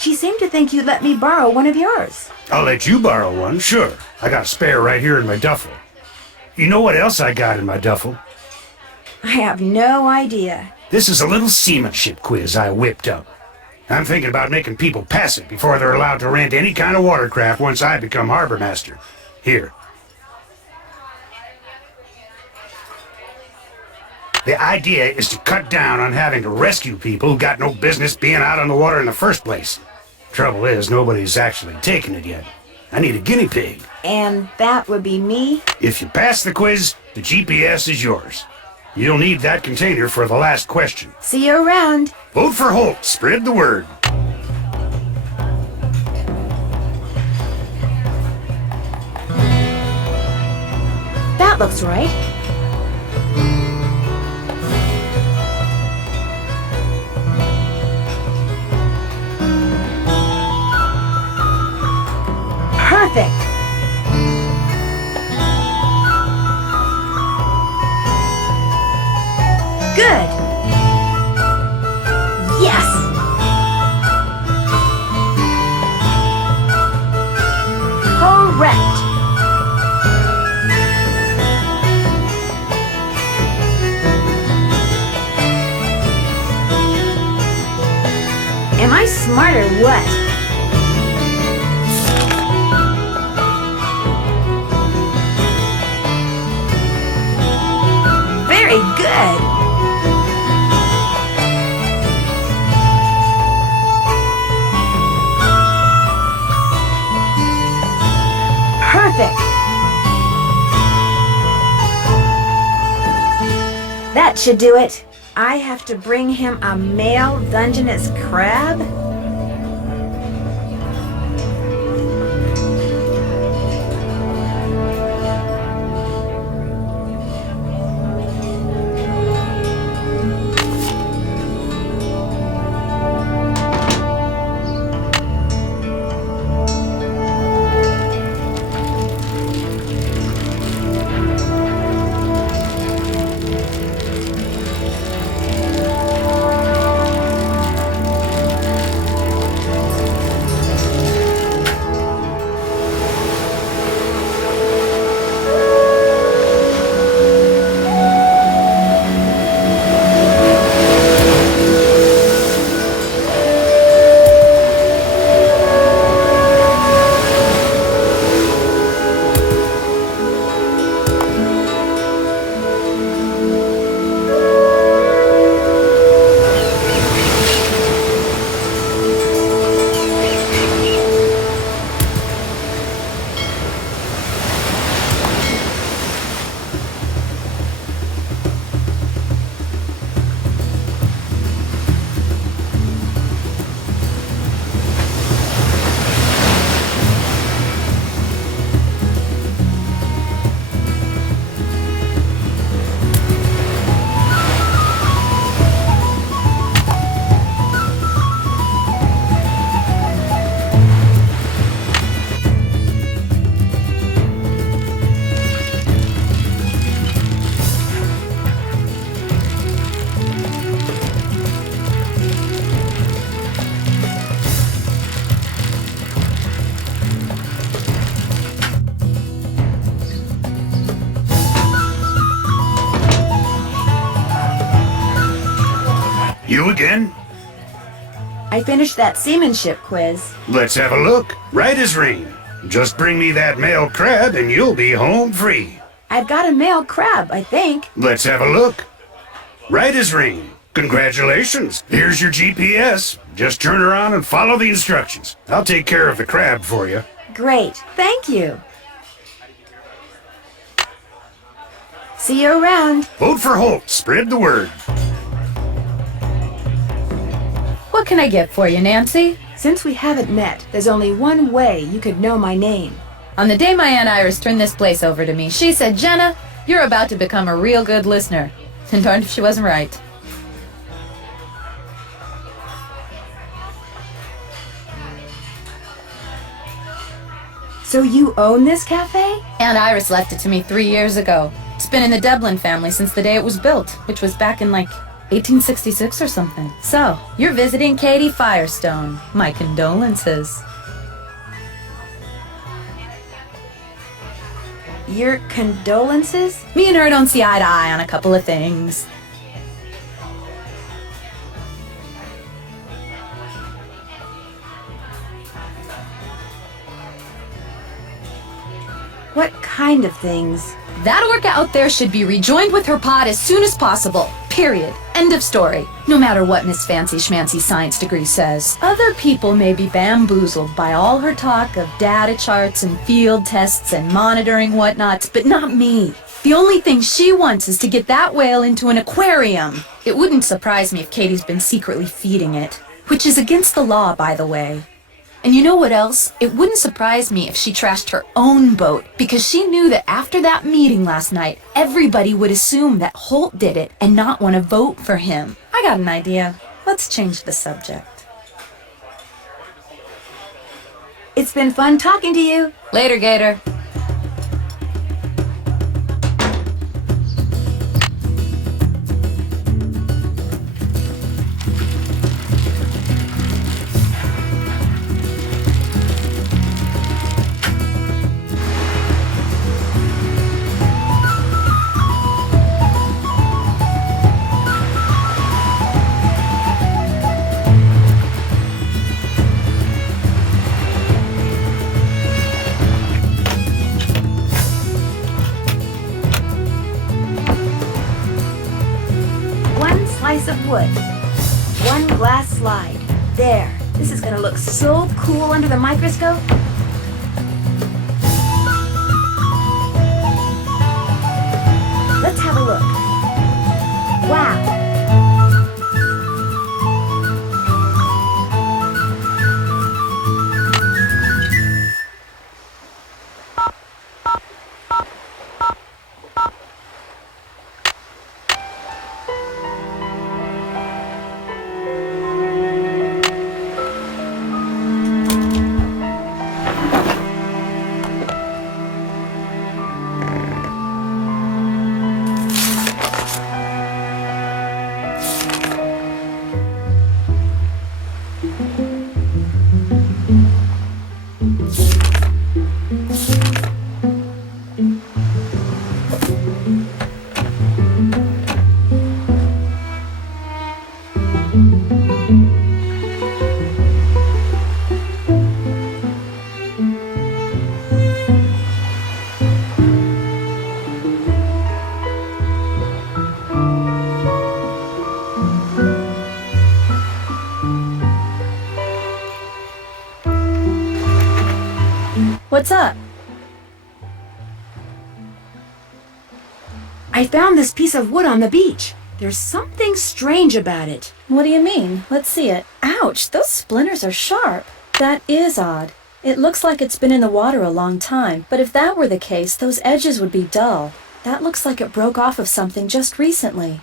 She seemed to think you'd let me borrow one of yours. I'll let you borrow one, sure. I got a spare right here in my duffel. You know what else I got in my duffel? I have no idea. This is a little seamanship quiz I whipped up. I'm thinking about making people pass it before they're allowed to rent any kind of watercraft once I become harbor master. Here. The idea is to cut down on having to rescue people who got no business being out on the water in the first place. Trouble is, nobody's actually taken it yet. I need a guinea pig. And that would be me? If you pass the quiz, the GPS is yours. You'll need that container for the last question. See you around. Vote for Holt. Spread the word. That looks right. Perfect. Good. Yes. Correct. Am I smart or what? Very good. Perfect. That should do it. I have to bring him a male Dungeness crab? You again? I finished that seamanship quiz. Let's have a look. Right as rain. Just bring me that male crab and you'll be home free. I've got a male crab, I think. Let's have a look. Right as rain. Congratulations. Here's your GPS. Just turn around and follow the instructions. I'll take care of the crab for you. Great, thank you. See you around. Vote for Holt. Spread the word. What can I get for you, Nancy? Since we haven't met, there's only one way you could know my name. On the day my Aunt Iris turned this place over to me, she said, "Jenna, you're about to become a real good listener." And darned if she wasn't right. So you own this cafe? Aunt Iris left it to me 3 years ago. It's been in the Dublin family since the day it was built, which was back in, 1866 or something. So, you're visiting Katie Firestone. My condolences. Your condolences? Me and her don't see eye to eye on a couple of things. What kind of things? That orca out there should be rejoined with her pod as soon as possible. Period. End of story. No matter what Miss Fancy Schmancy science degree says. Other people may be bamboozled by all her talk of data charts and field tests and monitoring whatnots, but not me. The only thing she wants is to get that whale into an aquarium. It wouldn't surprise me if Katie's been secretly feeding it, which is against the law, by the way. And you know what else? It wouldn't surprise me if she trashed her own boat, because she knew that after that meeting last night, everybody would assume that Holt did it and not want to vote for him. I got an idea. Let's change the subject. It's been fun talking to you. Later, Gator. One slice of wood. One glass slide. There. This is gonna look so cool under the microscope. Let's have a look. Wow. What's up? I found this piece of wood on the beach. There's something strange about it. What do you mean? Let's see it. Ouch, those splinters are sharp. That is odd. It looks like it's been in the water a long time, but if that were the case, those edges would be dull. That looks like it broke off of something just recently.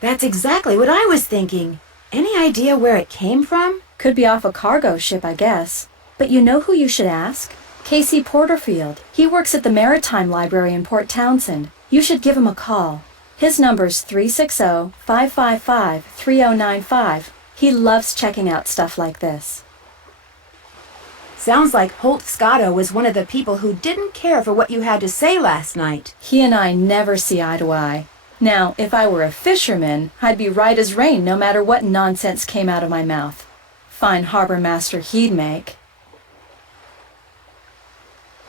That's exactly what I was thinking. Any idea where it came from? Could be off a cargo ship, I guess. But you know who you should ask? Casey Porterfield. He works at the Maritime Library in Port Townsend. You should give him a call. His number's 360-555-3095. He loves checking out stuff like this. Sounds like Holt Scotto was one of the people who didn't care for what you had to say last night. He and I never see eye to eye. Now, if I were a fisherman, I'd be right as rain no matter what nonsense came out of my mouth. Fine harbor master he'd make.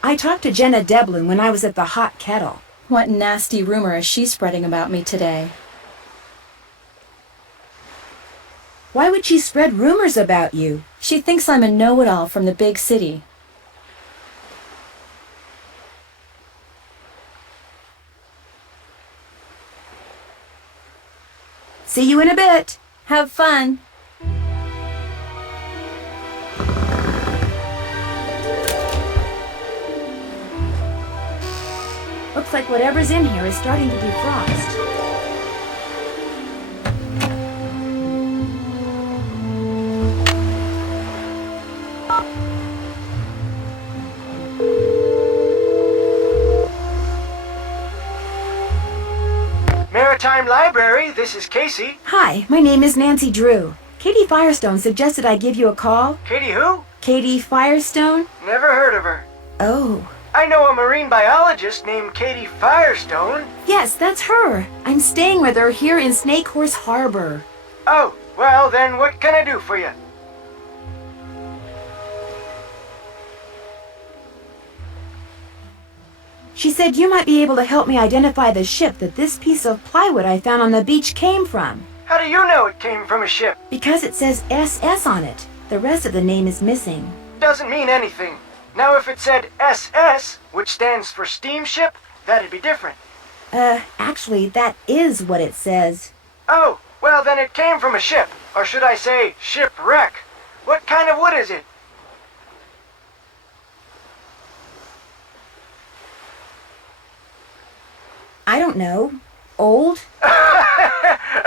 I talked to Jenna Devlin when I was at the Hot Kettle. What nasty rumor is she spreading about me today? Why would she spread rumors about you? She thinks I'm a know-it-all from the big city. See you in a bit. Have fun. Looks like whatever's in here is starting to defrost. Maritime Library, this is Casey. Hi, my name is Nancy Drew. Katie Firestone suggested I give you a call. Katie who? Katie Firestone? Never heard of her. Oh. I know a marine biologist named Katie Firestone. Yes, that's her. I'm staying with her here in Snake Horse Harbor. Oh, well then what can I do for you? She said you might be able to help me identify the ship that this piece of plywood I found on the beach came from. How do you know it came from a ship? Because it says SS on it. The rest of the name is missing. Doesn't mean anything. Now if it said SS, which stands for steamship, that'd be different. Actually, that is what it says. Oh, well then it came from a ship. Or should I say, shipwreck. What kind of wood is it? I don't know. Old?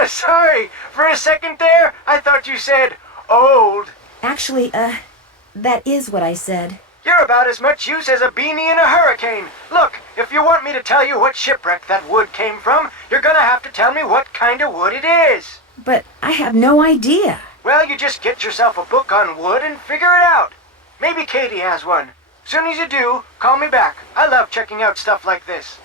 Sorry, for a second there, I thought you said old. Actually, that is what I said. You're about as much use as a beanie in a hurricane. Look, if you want me to tell you what shipwreck that wood came from, you're gonna have to tell me what kind of wood it is. But I have no idea. Well, you just get yourself a book on wood and figure it out. Maybe Katie has one. Soon as you do, call me back. I love checking out stuff like this.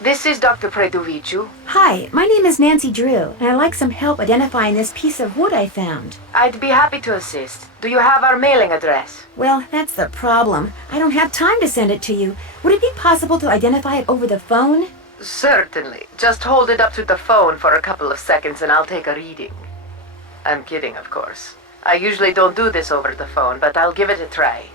This is Dr. Predoviciu. Hi, my name is Nancy Drew, and I'd like some help identifying this piece of wood I found. I'd be happy to assist. Do you have our mailing address? Well, that's the problem. I don't have time to send it to you. Would it be possible to identify it over the phone? Certainly. Just hold it up to the phone for a couple of seconds and I'll take a reading. I'm kidding, of course. I usually don't do this over the phone, but I'll give it a try.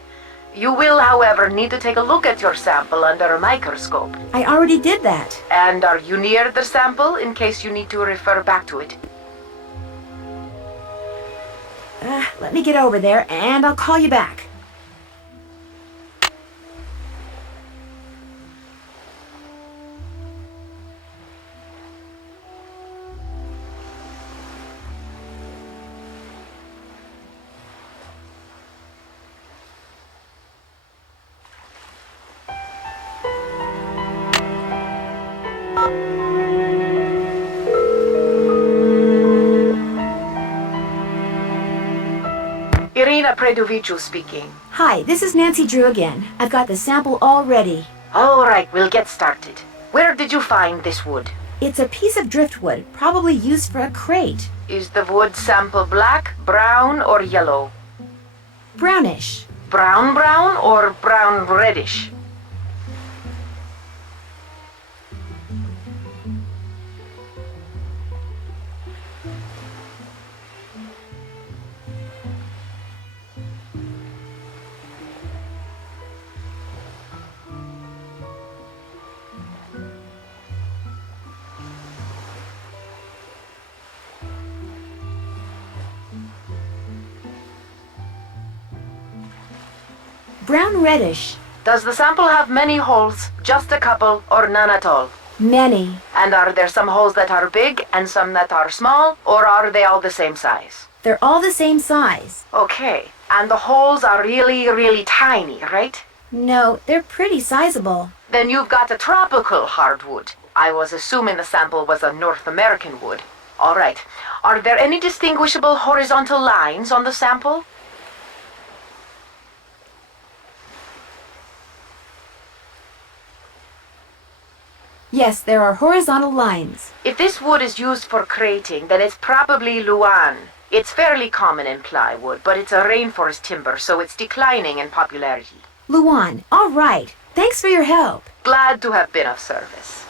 You will, however, need to take a look at your sample under a microscope. I already did that. And are you near the sample in case you need to refer back to it? Let me get over there, and I'll call you back. Irina Predoviciu speaking. Hi, this is Nancy Drew again. I've got the sample all ready. All right, we'll get started. Where did you find this wood? It's a piece of driftwood, probably used for a crate. Is the wood sample black, brown, or yellow? Brownish. Brown or brown reddish? Brown reddish. Does the sample have many holes, just a couple, or none at all? Many. And are there some holes that are big and some that are small, or are they all the same size? They're all the same size. Okay, and the holes are really, really tiny, right? No, they're pretty sizable. Then you've got a tropical hardwood. I was assuming the sample was a North American wood. All right. Are there any distinguishable horizontal lines on the sample? Yes, there are horizontal lines. If this wood is used for crating, then it's probably Luan. It's fairly common in plywood, but it's a rainforest timber, so it's declining in popularity. Luan, all right. Thanks for your help. Glad to have been of service.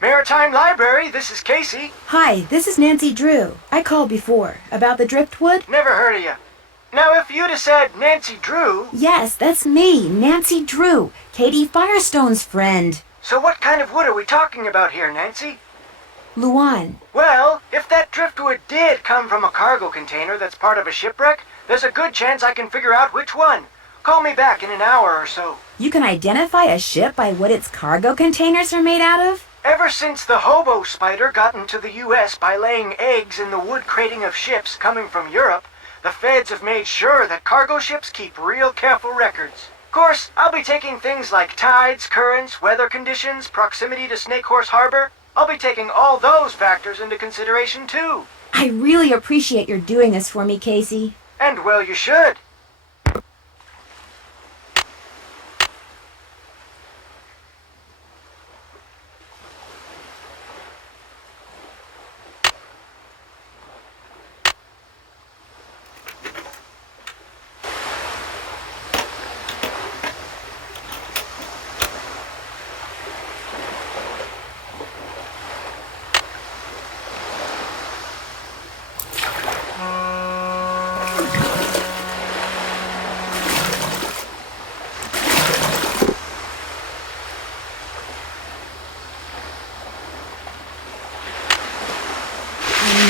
Maritime Library, this is Casey. Hi, this is Nancy Drew. I called before. About the driftwood? Never heard of you. Now, if you'd have said Nancy Drew... Yes, that's me, Nancy Drew, Katie Firestone's friend. So what kind of wood are we talking about here, Nancy? Luan. Well, if that driftwood did come from a cargo container that's part of a shipwreck, there's a good chance I can figure out which one. Call me back in an hour or so. You can identify a ship by what its cargo containers are made out of? Ever since the hobo spider got into the U.S. by laying eggs in the wood crating of ships coming from Europe, the feds have made sure that cargo ships keep real careful records. Of course, I'll be taking things like tides, currents, weather conditions, proximity to Snake Horse Harbor. I'll be taking all those factors into consideration too. I really appreciate your doing this for me, Casey. And well, you should.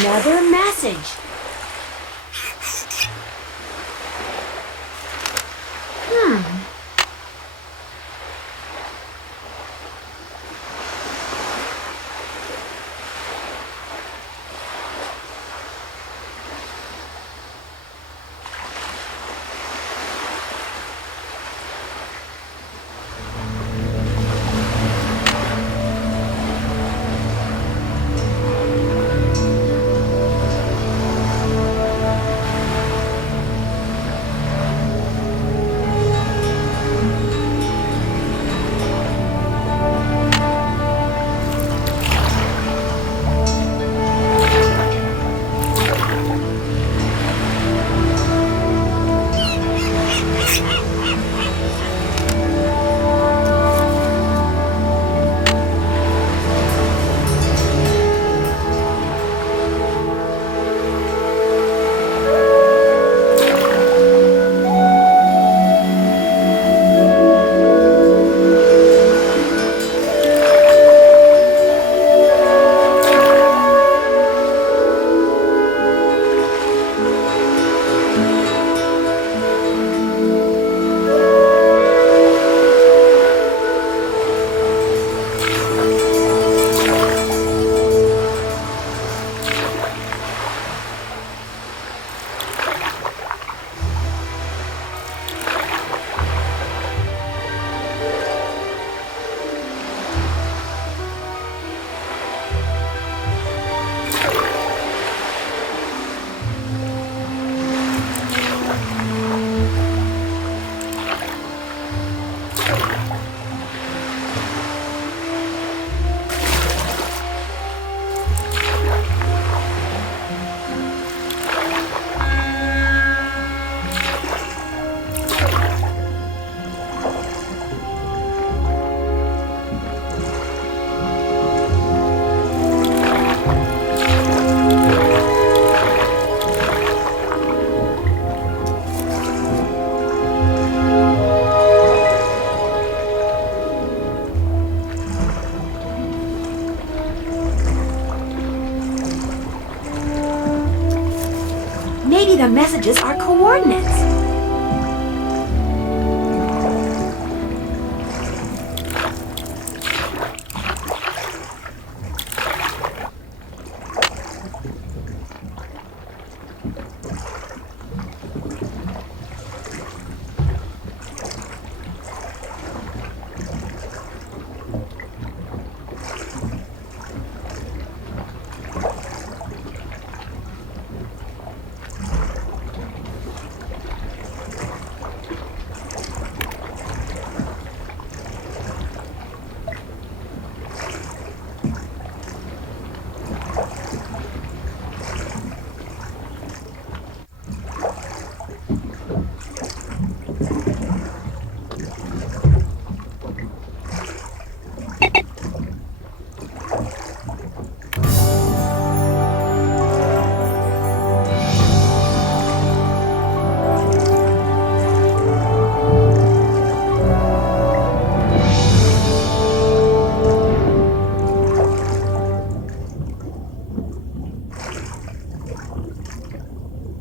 Another message. Maybe the messages are coordinates.